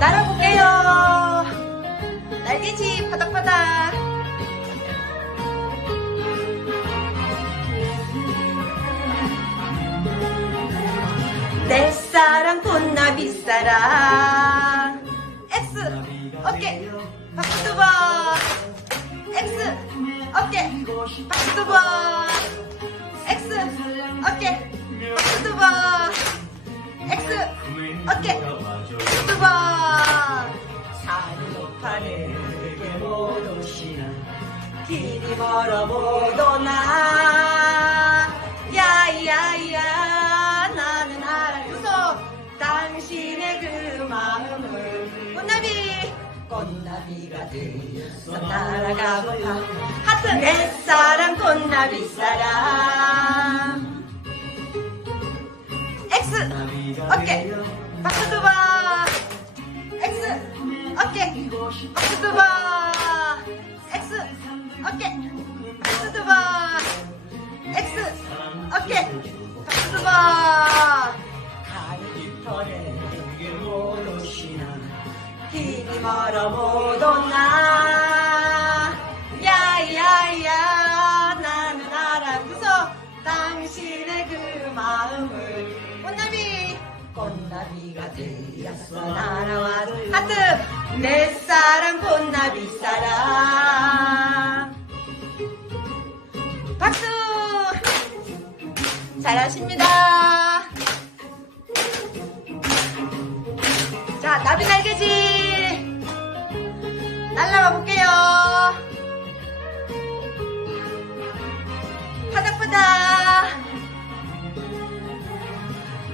날아볼게요. 날개지 바닥바닥. 내 사랑 꽃나비 사랑 X 어깨 박수 두번 X 어깨 박수 두번 X 어깨 박수 두번 어깨 두번 산이 높아 내게 못 오시나 길이 멀어 못 오나. 야야야 나는 알아서 당신의 그 마음을. 꽃나비. 꽃나비가 되어서 날아가고파 하트. 내 사랑 꽃나비 사랑. X. 어깨 박수 두번 X. 어깨. 박수 두번 X. 어깨. 박수 두번 가을 깊어내 못 오시나 길이 멀어 못 오나 야야야. 나는 알아서 당신의 그 마음을 꽃나비 꽃나비가 되었어 날아와도 하트 내 사랑 꽃나비 사랑 박수 잘하십니다. 자 나비 날개지 날라가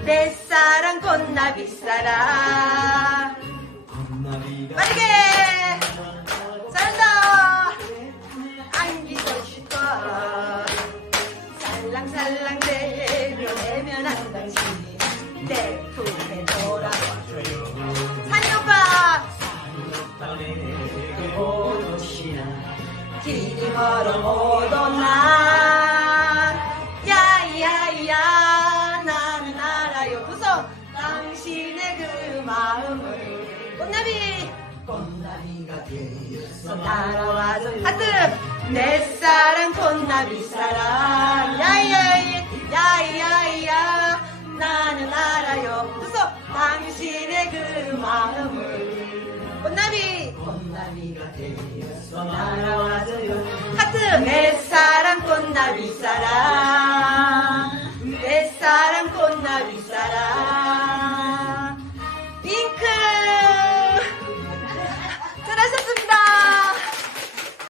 내 사랑 꽃나비 사랑. 빠르게! 잘한다! 안기고 싶어. 살랑살랑 대면대면 한 당신이 내 품에 돌아와줘요 산이 오빠! 길이 멀어 못 오나 꽃나비. 꽃나비가 되어서 날아와줘 하트 내 사랑 꽃나비 사랑. 야야야 야야야. 나는 알아요. 무서 당신의 그 마음을. 꽃나비. 꽃나비가 되어서 날아와줘요. 하트 내 사랑 꽃나비 사랑